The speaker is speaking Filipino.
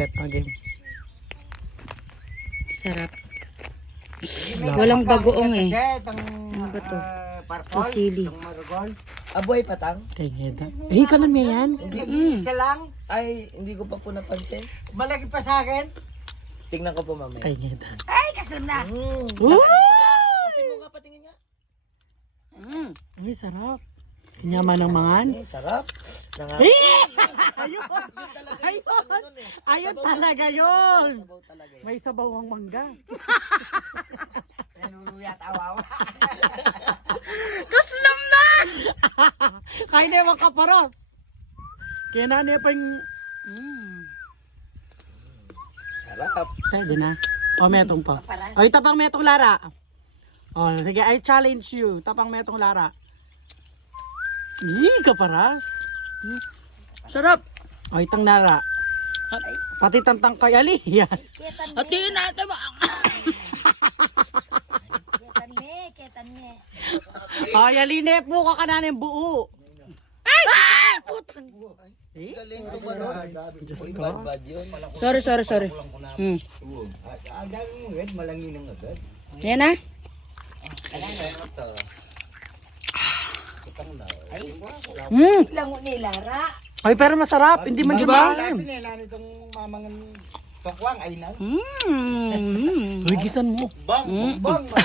Okay. Sarap. Walang bagoong eh. Ano ba to? Pusili. Aboy patang? Kay Ngeda. Eh, kanan mo yan? Isa lang. Ay, hindi ko pa po napansin. Malaki pa sa akin. Tingnan ko po mamaya. Kay Ngeda. Ay, kaslam na. Kasi mo nga patingin nga. Ay, sarap. Kinyaman ng mangan. Ay, sarap. Ayun! Ayun! Ayun talaga yun! Sabaw talaga yun. May sabaw ang mangga. Nanuluya tawawa. Kaslam na! Kaya na yung kaparos. Kaya na niya pa yung... Sarap. Pwede na. O, metong pa. O, itapang metong Lara. O, sige, I challenge you. Tapang metong Lara. Yee, kaparas. Sarap. O, itang Lara. Pati tantang kay Ali. Yan. Hatiin natin mo. Ketan me. O, Yaline, puka ka na ng buo. Ay! Putang. Galing tumalon. Diyos Uy, ko. bad yun. Sorry. Malangin ng agad. Yan na. Ano to? Lango ni Lara. Ay, pero masarap. Hindi man Diba? maalam. Pinila nitong mamangan tokwang ay na. Rigisan mo. Bang, bang, bang.